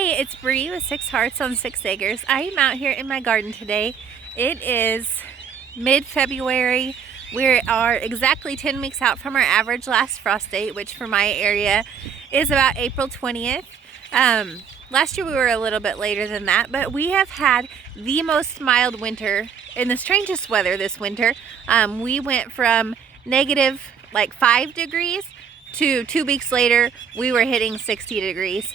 Hey, it's Bree with 6 Hearts on 6 Acres. I am out here in my garden today. It is mid-February. We are exactly 10 weeks out from our average last frost date, which for my area is about April 20th. Last year we were a little bit later than that, but we have had the most mild winter and the strangest weather this winter. We went from negative like 5 degrees to 2 weeks later we were hitting 60 degrees.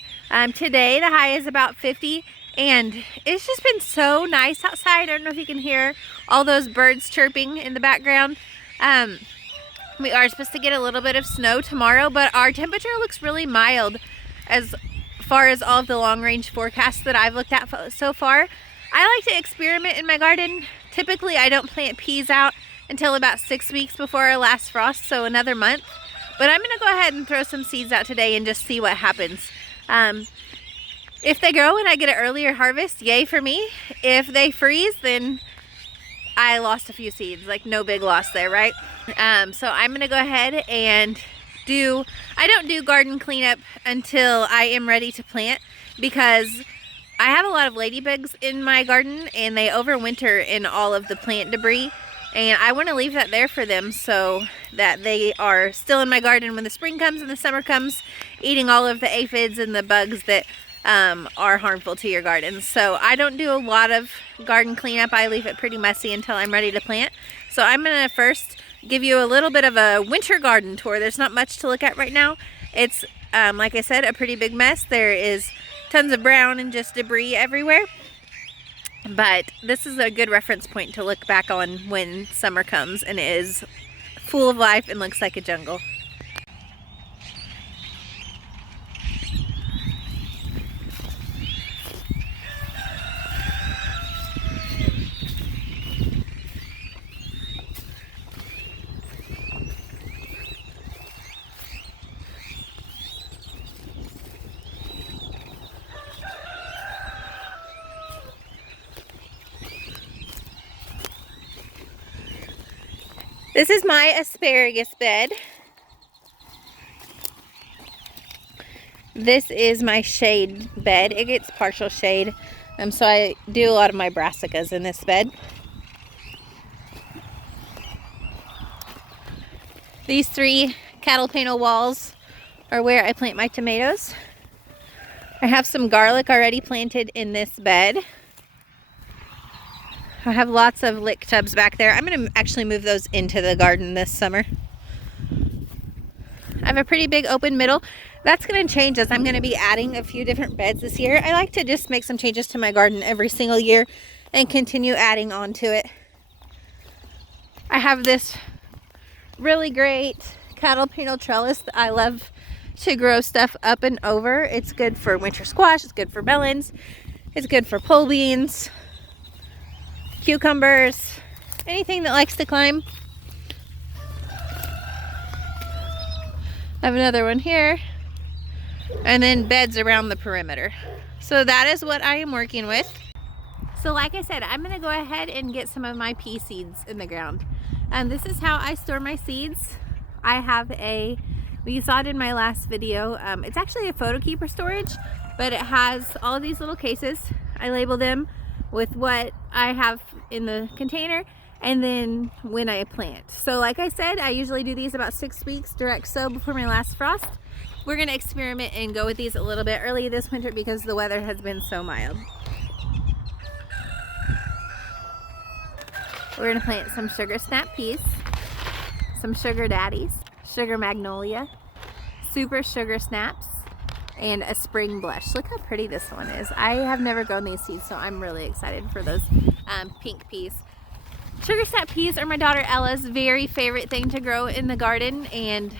Today the high is about 50 and it's just been so nice outside. I don't know if you can hear all those birds chirping in the background. We are supposed to get a little bit of snow tomorrow, but our temperature looks really mild as far as all of the long range forecasts that I've looked at so far. I like to experiment in my garden. Typically I don't plant peas out until about 6 weeks before our last frost, so another month. But I'm gonna go ahead and throw some seeds out today and just see what happens. If they grow and I get an earlier harvest, yay for me. If they freeze, then I lost a few seeds, like no big loss there, right? So I'm gonna go ahead and I don't do garden cleanup until I am ready to plant, because I have a lot of ladybugs in my garden and they overwinter in all of the plant debris. And I want to leave that there for them so that they are still in my garden when the spring comes and the summer comes, eating all of the aphids and the bugs that are harmful to your garden. So I don't do a lot of garden cleanup. I leave it pretty messy until I'm ready to plant. So I'm going to first give you a little bit of a winter garden tour. There's not much to look at right now. It's, like I said, a pretty big mess. There is tons of brown and just debris everywhere. But this is a good reference point to look back on when summer comes and it is full of life and looks like a jungle. This is my asparagus bed. This is my shade bed. It gets partial shade, so I do a lot of my brassicas in this bed. These 3 cattle panel walls are where I plant my tomatoes. I have some garlic already planted in this bed. I have lots of lick tubs back there. I'm going to actually move those into the garden this summer. I have a pretty big open middle. That's going to change as I'm going to be adding a few different beds this year. I like to just make some changes to my garden every single year and continue adding on to it. I have this really great cattle panel trellis that I love to grow stuff up and over. It's good for winter squash. It's good for melons. It's good for pole beans, cucumbers, anything that likes to climb. I have another one here, and then beds around the perimeter. So that is what I am working with. So like I said, I'm gonna go ahead and get some of my pea seeds in the ground. This is how I store my seeds. I have you saw it in my last video, it's actually a photo keeper storage, but it has all of these little cases. I label them with what I have in the container and then when I plant. So like I said, I usually do these about 6 weeks direct sow before my last frost. We're gonna experiment and go with these a little bit early this winter because the weather has been so mild. We're gonna plant some sugar snap peas, some sugar daddies, sugar magnolia, super sugar snaps, and a spring blush. Look how pretty this one is. I have never grown these seeds, so I'm really excited for those pink peas. Sugar snap peas are my daughter Ella's very favorite thing to grow in the garden, and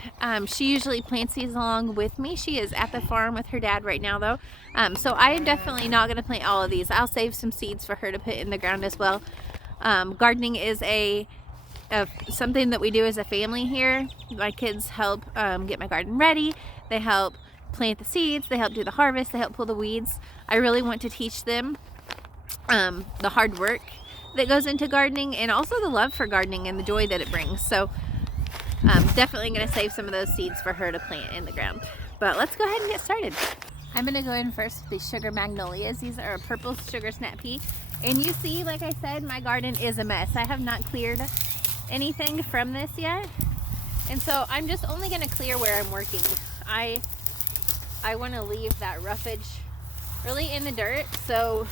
she usually plants these along with me. She is at the farm with her dad right now though, so I am definitely not going to plant all of these. I'll save some seeds for her to put in the ground as well. Gardening is something that we do as a family here. My kids help get my garden ready. They help plant the seeds, they help do the harvest, they help pull the weeds. I really want to teach them the hard work that goes into gardening and also the love for gardening and the joy that it brings. So I'm definitely going to save some of those seeds for her to plant in the ground. But let's go ahead and get started. I'm gonna go in first with these sugar magnolias. These are a purple sugar snap pea. And you see, like I said, my garden is a mess. I have not cleared anything from this yet. And so I'm just only gonna clear where I'm working. I wanna leave that roughage really in the dirt so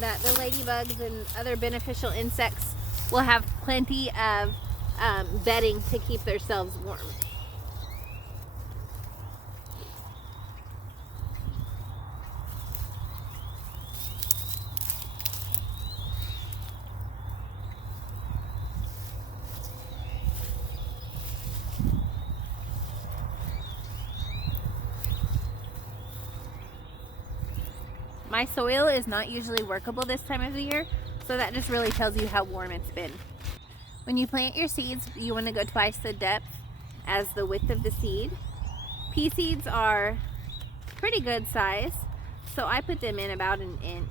that the ladybugs and other beneficial insects will have plenty of bedding to keep themselves warm. My soil is not usually workable this time of the year, so that just really tells you how warm it's been. When you plant your seeds, you want to go twice the depth as the width of the seed. Pea seeds are pretty good size, so I put them in about an inch.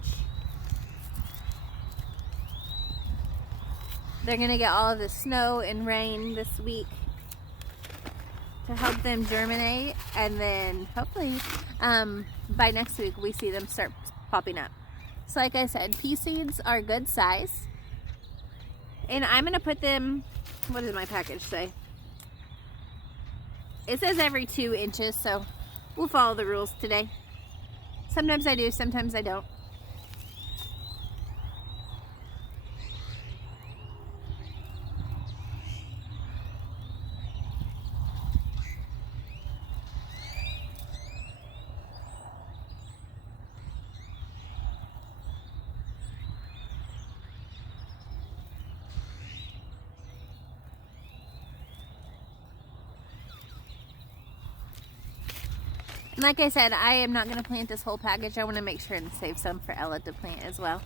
They're going to get all of the snow and rain this week to help them germinate, and then hopefully by next week we see them start popping up. So like I said, pea seeds are good size, and I'm gonna put them, what does my package say? It says every 2 inches, so we'll follow the rules today. Sometimes I do, sometimes I don't. Like I said, I am not going to plant this whole package. I want to make sure and save some for Ella to plant as well.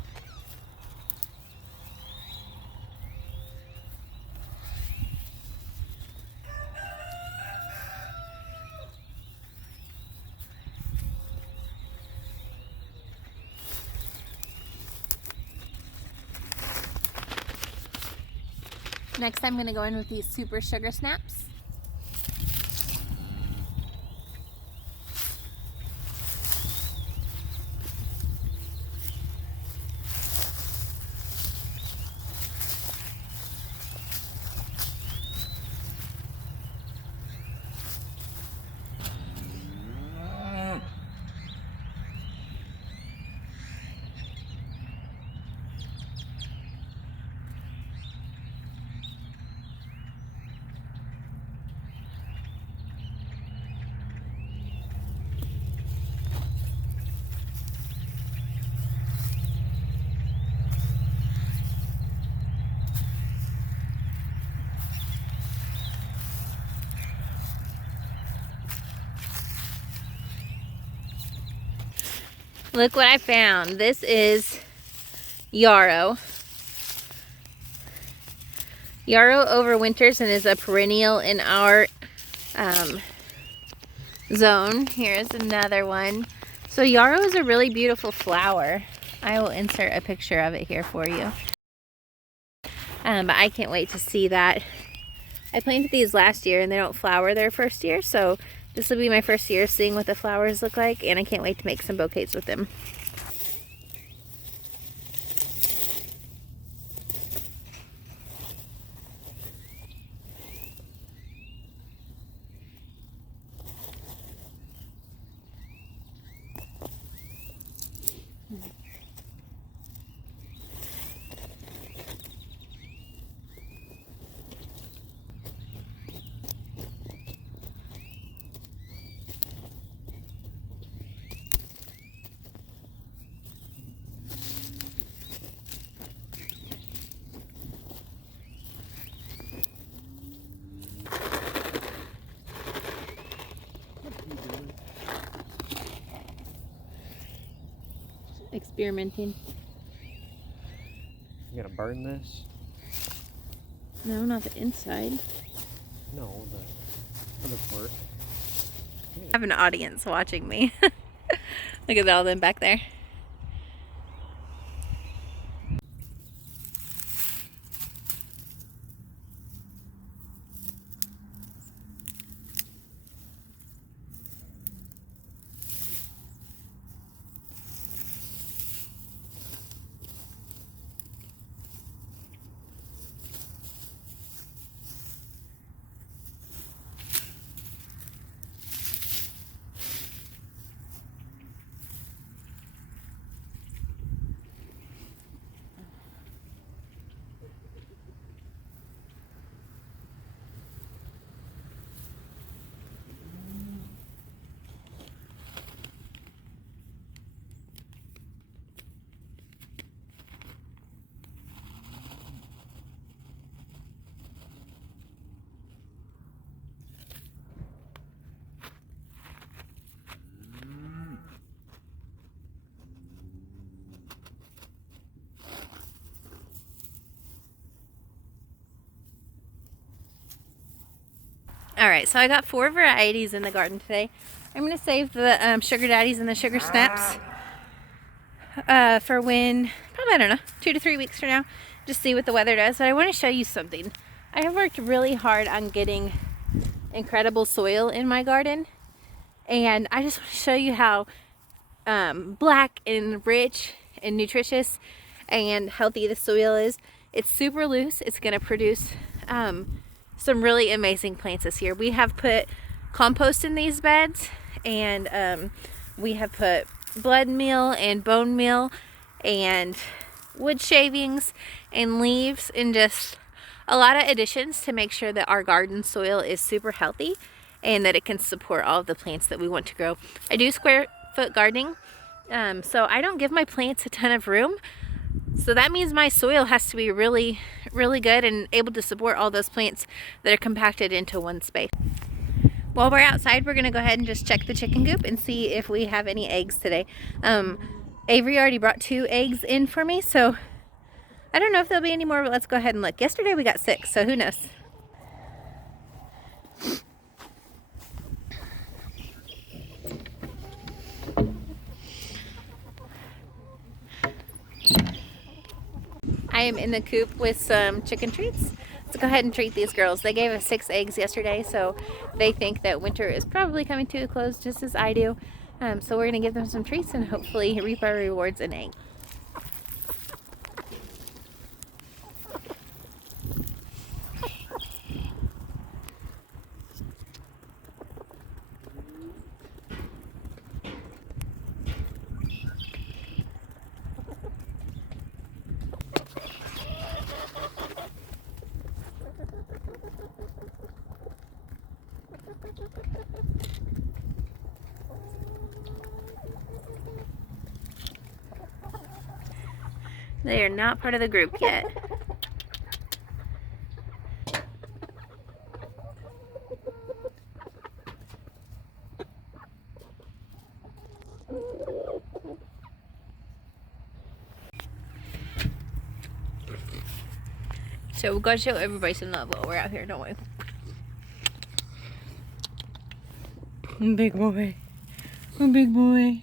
Next, I'm going to go in with these super sugar snaps. Look what I found. This is yarrow. Yarrow overwinters and is a perennial in our zone. Here's another one. So yarrow is a really beautiful flower. I will insert a picture of it here for you. But I can't wait to see that. I planted these last year and they don't flower their first year, so this will be my first year seeing what the flowers look like, and I can't wait to make some bouquets with them. Experimenting. You gonna burn this? No, not the inside. No, the other part. I have an audience watching me. Look at all them back there. Alright, so I got 4 varieties in the garden today. I'm going to save the sugar daddies and the sugar snaps for when, probably, I don't know, 2 to 3 weeks from now. Just see what the weather does. But I want to show you something. I have worked really hard on getting incredible soil in my garden. And I just want to show you how black and rich and nutritious and healthy the soil is. It's super loose. It's going to produce some really amazing plants this year. We have put compost in these beds, and we have put blood meal and bone meal and wood shavings and leaves and just a lot of additions to make sure that our garden soil is super healthy and that it can support all of the plants that we want to grow. I do square foot gardening, so I don't give my plants a ton of room. So that means my soil has to be really, really good and able to support all those plants that are compacted into one space. While we're outside, we're going to go ahead and just check the chicken coop and see if we have any eggs today. Avery already brought 2 eggs in for me, so I don't know if there'll be any more, but let's go ahead and look. Yesterday we got 6, so who knows? I am in the coop with some chicken treats. Let's go ahead and treat these girls. They gave us 6 eggs yesterday, so they think that winter is probably coming to a close just as I do. So we're going to give them some treats and hopefully reap our rewards in eggs. They are not part of the group yet. So we've got to show everybody some love while we're out here, don't we? Big boy. Big boy.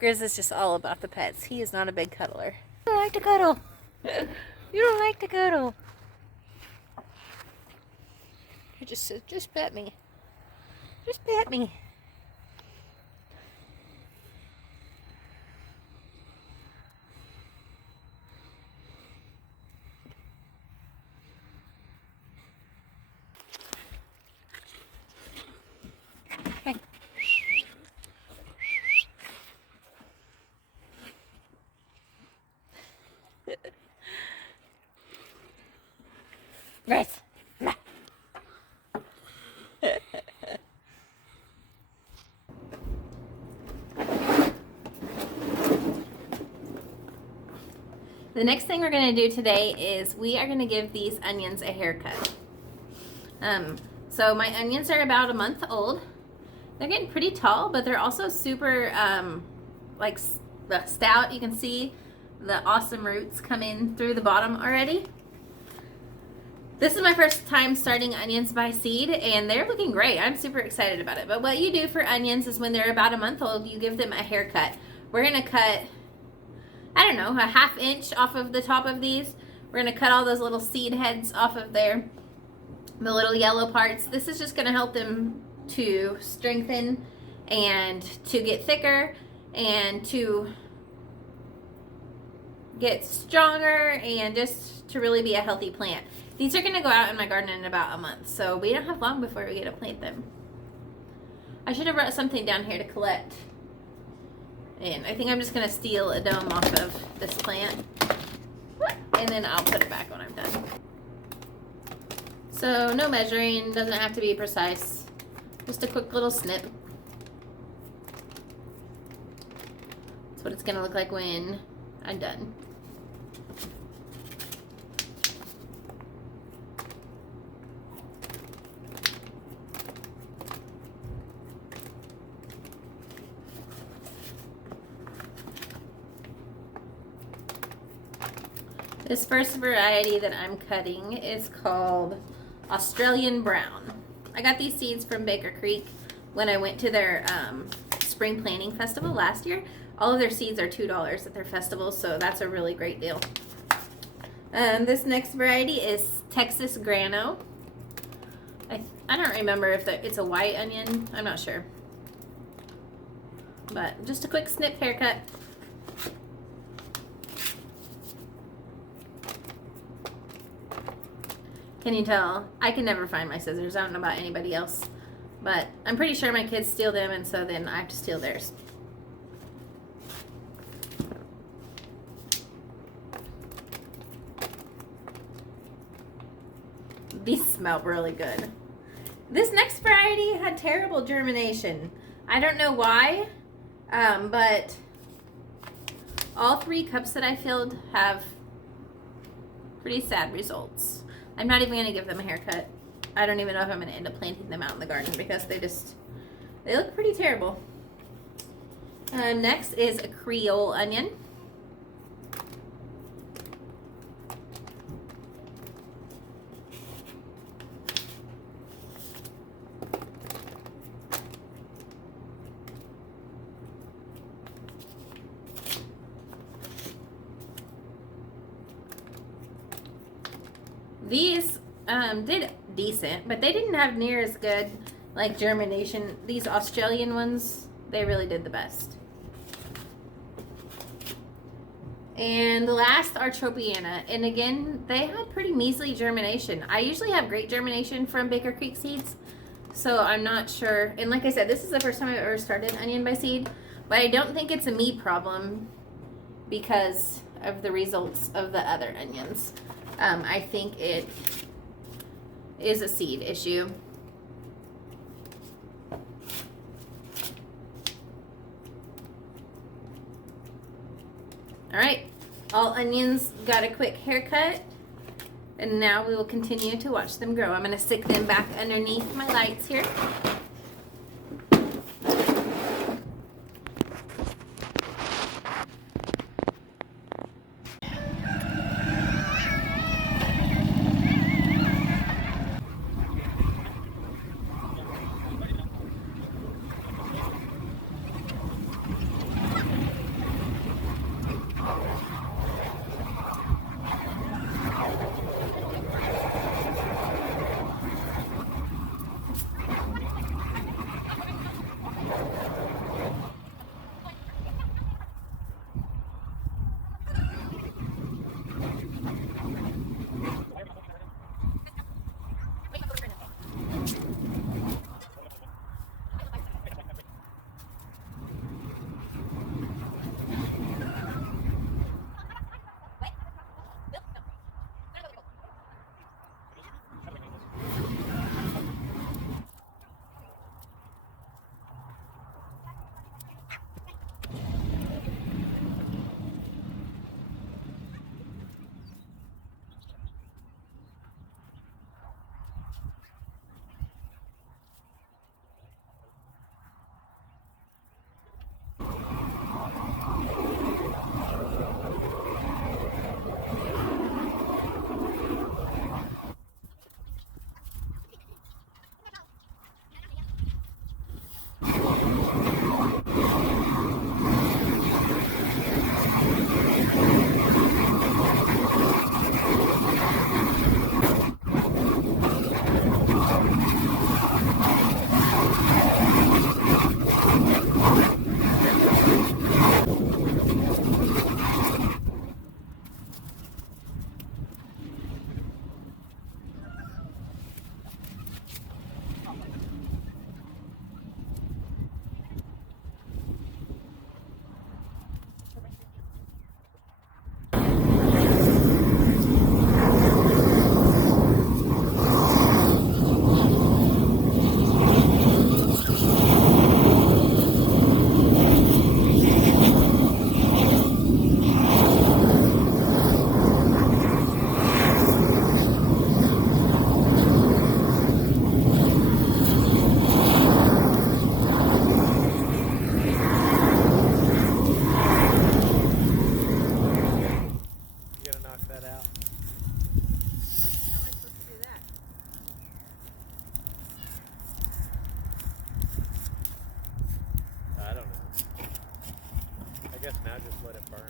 Grizz is just all about the pets. He is not a big cuddler. You don't like to cuddle. You don't like to cuddle. You just pet me. Just pet me. Hey. Right. The next thing we're going to do today is we are going to give these onions a haircut. So my onions are about a month old. They're getting pretty tall, but they're also super like stout. You can see the awesome roots come in through the bottom already. This is my first time starting onions by seed, and they're looking great. I'm super excited about it. But what you do for onions is when they're about a month old, you give them a haircut. We're going to cut, I don't know, a 1/2 inch off of the top of these. We're going to cut all those little seed heads off of there, the little yellow parts. This is just going to help them to strengthen and to get thicker and to get stronger and just to really be a healthy plant. These are going to go out in my garden in about a month, so we don't have long before we get to plant them. I should have brought something down here to collect. And I think I'm just going to steal a dome off of this plant. And then I'll put it back when I'm done. So no measuring, doesn't have to be precise. Just a quick little snip. That's what it's going to look like when I'm done. This first variety that I'm cutting is called Australian Brown. I got these seeds from Baker Creek when I went to their spring planting festival last year. All of their seeds are $2 at their festival, so that's a really great deal. This next variety is Texas Grano. I don't remember if it's a white onion. I'm not sure. But just a quick snip haircut. Can you tell? I can never find my scissors. I don't know about anybody else. But I'm pretty sure my kids steal them, and so then I have to steal theirs. These smell really good. This next variety had terrible germination. I don't know why, but all 3 cups that I filled have pretty sad results. I'm not even going to give them a haircut. I don't even know if I'm going to end up planting them out in the garden because they look pretty terrible. Next is a Creole onion. These did decent, but they didn't have near as good like germination. These Australian ones, they really did the best. And the last are Tropiana, and again, they had pretty measly germination. I usually have great germination from Baker Creek seeds, so I'm not sure. And like I said, this is the first time I've ever started onion by seed, but I don't think it's a me problem because of the results of the other onions. I think it is a seed issue. All right, all onions got a quick haircut, and now we will continue to watch them grow. I'm going to stick them back underneath my lights here. now just let it burn.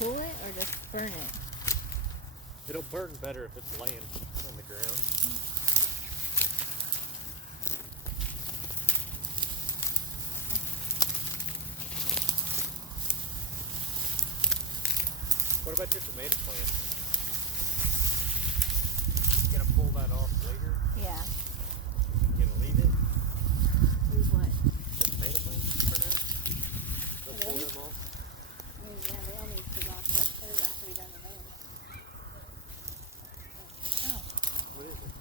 Cool it or just burn it? It'll burn better if it's laying on the ground. What about your tomato plant? You gonna pull that off later? Yeah. You gonna leave it? Leave what? The tomato plant for now? They'll pull them off? I mean, yeah, they all need to go off. That doesn't have to be done today. Oh. What is it?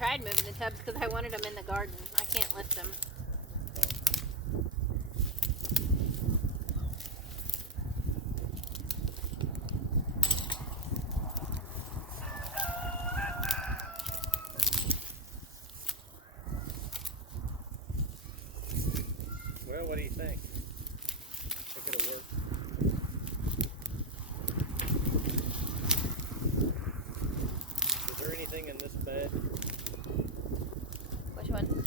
tried moving the tubs because I wanted them in the garden. I can't lift them. Well, what do you think? Think it'll work? Is there anything in this bed? Which one?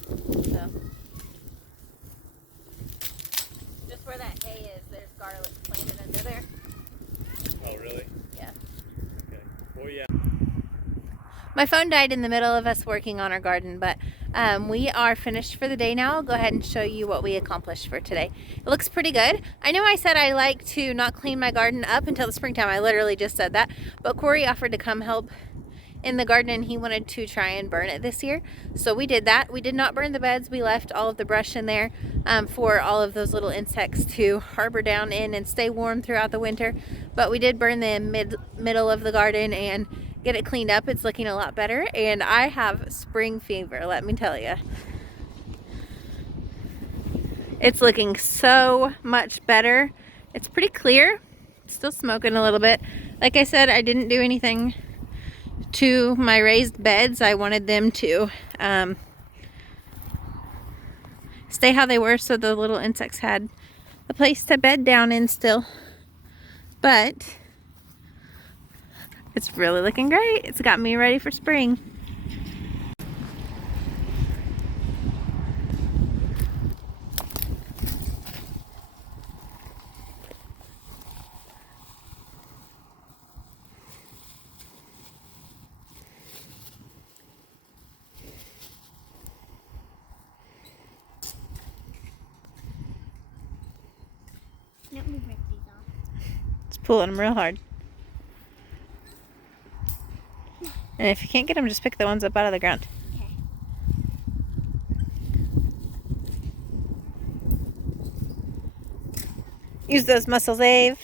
No. Just where that hay is, there's garlic planted under there. Oh, really? Yeah. Okay. Well, yeah. My phone died in the middle of us working on our garden, but we are finished for the day now. I'll go ahead and show you what we accomplished for today. It looks pretty good. I know I said I like to not clean my garden up until the springtime. I literally just said that, but Corey offered to come help in the garden and he wanted to try and burn it this year. So we did that. We did not burn the beds. We left all of the brush in there for all of those little insects to harbor down in and stay warm throughout the winter. But we did burn the middle of the garden and get it cleaned up. It's looking a lot better and I have spring fever, let me tell you. It's looking so much better. It's pretty clear. Still smoking a little bit. Like I said, I didn't do anything to my raised beds. I wanted them to stay how they were so the little insects had a place to bed down in still. But it's really looking great. It's got me ready for spring. Let me rip these off. It's pulling them real hard. And if you can't get them, just pick the ones up out of the ground. Okay. Use those muscles, Ave.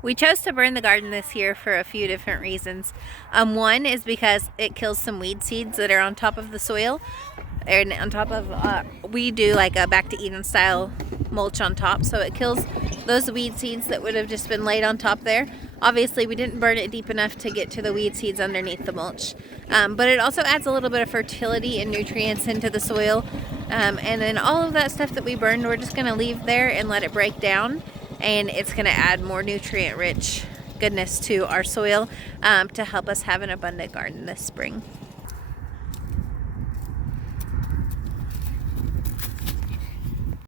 We chose to burn the garden this year for a few different reasons. One is because it kills some weed seeds that are on top of the soil. And on top of, we do like a back to Eden style mulch on top. So it kills those weed seeds that would have just been laid on top there. Obviously we didn't burn it deep enough to get to the weed seeds underneath the mulch. But it also adds a little bit of fertility and nutrients into the soil. And then all of that stuff that we burned, we're just gonna leave there and let it break down. And it's gonna add more nutrient rich goodness to our soil to help us have an abundant garden this spring.